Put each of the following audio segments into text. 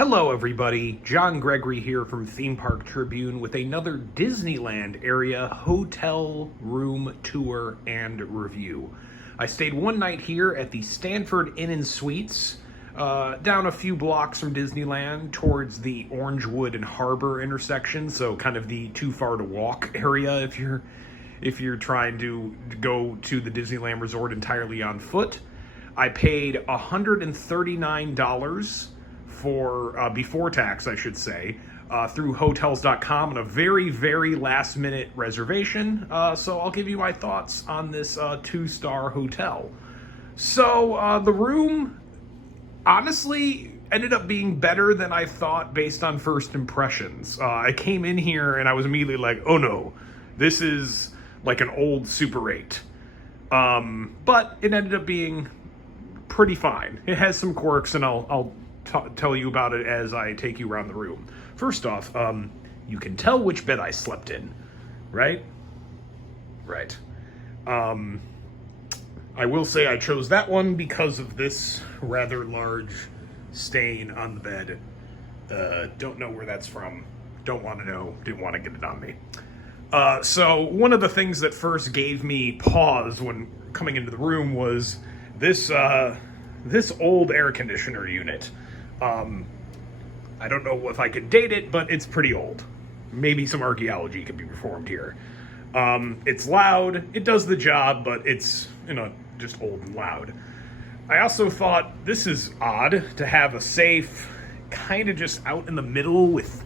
Hello everybody, John Gregory here from Theme Park Tribune with another Disneyland area hotel room tour and review. I stayed one night here at the Stanford Inn Suites, down a few blocks from Disneyland towards the Orangewood and Harbor intersection, so kind of the too far to walk area if you're trying to go to the Disneyland Resort entirely on foot. I paid $139 for before tax, I should say, through hotels.com on a very, very last minute reservation. So I'll give you my thoughts on this 2-star hotel. So the room honestly ended up being better than I thought based on first impressions. I came in here and I was immediately like, oh no, this is like an old Super 8. But it ended up being pretty fine. It has some quirks, and I'll tell you about it as I take you around the room. First off, you can tell which bed I slept in, right? Right. I will say I chose that one because of this rather large stain on the bed. Don't know where that's from. Don't want to know. Didn't want to get it on me. So one of the things that first gave me pause when coming into the room was this old air conditioner unit. I don't know if I could date it, but it's pretty old. Maybe some archaeology could be performed here. It's loud, it does the job, but it's, just old and loud. I also thought this is odd to have a safe kind of just out in the middle with,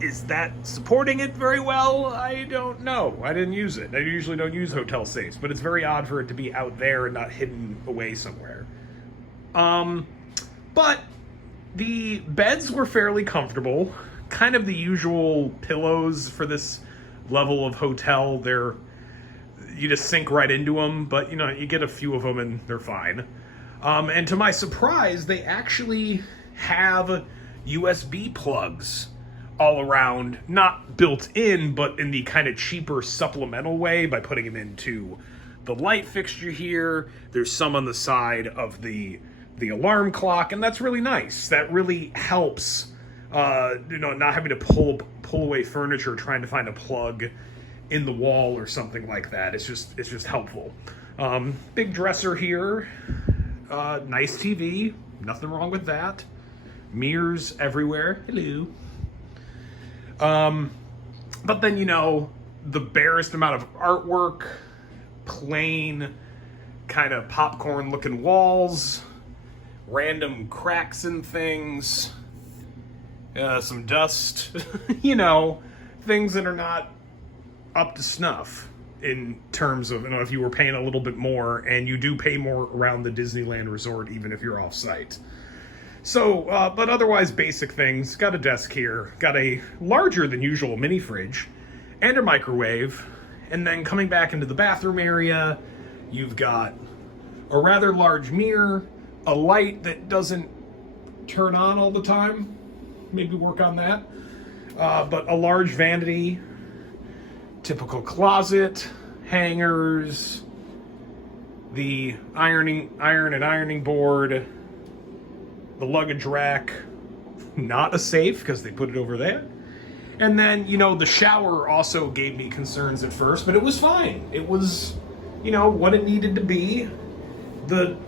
is that supporting it very well? I don't know. I didn't use it. I usually don't use hotel safes, but it's very odd for it to be out there and not hidden away somewhere. But the beds were fairly comfortable, kind of the usual pillows for this level of hotel. You just sink right into them, but you get a few of them and they're fine. And to my surprise, they actually have USB plugs all around, not built in, but in the kind of cheaper supplemental way by putting them into the light fixture here. There's some on the side of the alarm clock, and that's really nice. That really helps, not having to pull away furniture trying to find a plug in the wall or something like that. It's just helpful. Big dresser here, nice TV, nothing wrong with that. Mirrors everywhere. Hello. But then the barest amount of artwork, plain kind of popcorn looking walls, random cracks in things, some dust, things that are not up to snuff in terms of, if you were paying a little bit more, and you do pay more around the Disneyland Resort even if you're off-site. So, but otherwise basic things. Got a desk here, got a larger than usual mini fridge, and a microwave, and then coming back into the bathroom area, you've got a rather large mirror, a light that doesn't turn on all the time, maybe work on that, but a large vanity, typical closet, hangers, the iron and ironing board, the luggage rack, not a safe because they put it over there. And then, the shower also gave me concerns at first, but it was fine. It was, what it needed to be. The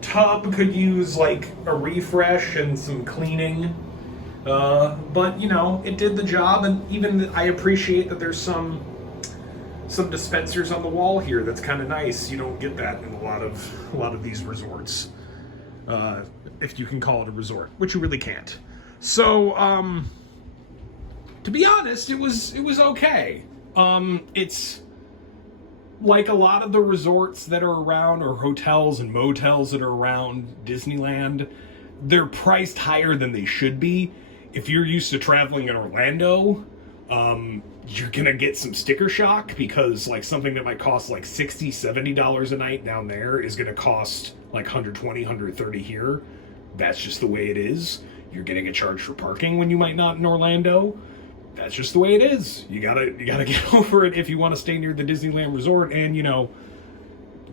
tub could use like a refresh and some cleaning. But it did the job, and even I appreciate that there's some dispensers on the wall here. That's kind of nice. You don't get that in a lot of these resorts. If you can call it a resort, which you really can't. So, to be honest, it was okay. It's like a lot of the resorts that are around, or hotels and motels that are around Disneyland, they're priced higher than they should be. If you're used to traveling in Orlando, you're gonna get some sticker shock, because like something that might cost like $60, $70 a night down there is gonna cost like $120, $130 here. That's just the way it is. You're gonna get charged for parking when you might not in Orlando. That's just the way it is. You gotta get over it if you want to stay near the Disneyland Resort and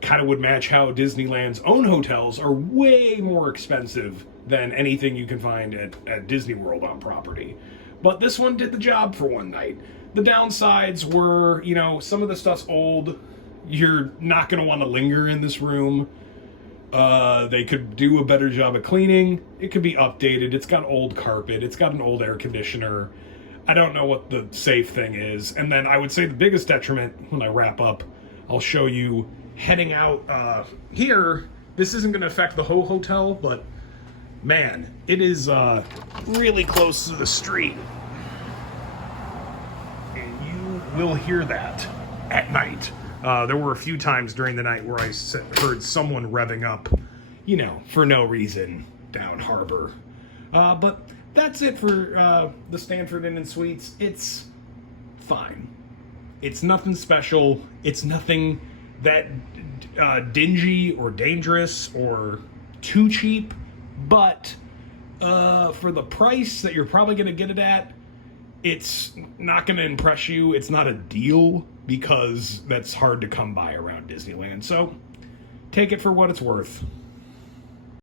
kind of would match how Disneyland's own hotels are way more expensive than anything you can find at Disney World on property. But this one did the job for one night. The downsides were, you know, some of the stuff's old. You're not going to want to linger in this room. They could do a better job of cleaning. It could be updated. It's got old carpet. It's got an old air conditioner. I don't know what the safe thing is. And then I would say the biggest detriment, when I wrap up, I'll show you heading out here. This isn't going to affect the whole hotel, but man, it is really close to the street. And you will hear that at night. There were a few times during the night where I heard someone revving up, you know, for no reason down harbor. But that's it for the Stanford Inn Suites. It's fine. It's nothing special. It's nothing that dingy or dangerous or too cheap. But for the price that you're probably going to get it at, it's not going to impress you. It's not a deal because that's hard to come by around Disneyland. So take it for what it's worth.